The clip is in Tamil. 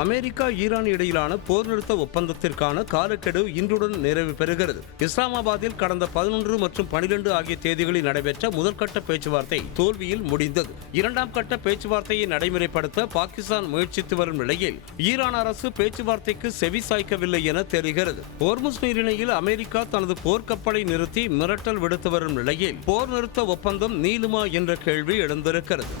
அமெரிக்கா ஈரான் இடையிலான போர் நிறுத்த ஒப்பந்தத்திற்கான காலக்கெடு இன்றுடன் நிறைவு பெறுகிறது. இஸ்லாமாபாத்தில் கடந்த 11 மற்றும் 12 ஆகிய தேதிகளில் நடைபெற்ற முதற்கட்ட பேச்சுவார்த்தை தோல்வியில் முடிந்தது. இரண்டாம் கட்ட பேச்சுவார்த்தையை நடைமுறைப்படுத்த பாகிஸ்தான் முயற்சித்து வரும் நிலையில் ஈரான் அரசு பேச்சுவார்த்தைக்கு செவி சாய்க்கவில்லை என தெரிகிறது. ஹோர்முஸ் நீரிணையில் அமெரிக்கா தனது போர்க்கப்பலை நிறுத்தி மிரட்டல் விடுத்து வரும் நிலையில் போர் நிறுத்த ஒப்பந்தம் நீளுமா என்ற கேள்வி எழுந்திருக்கிறது.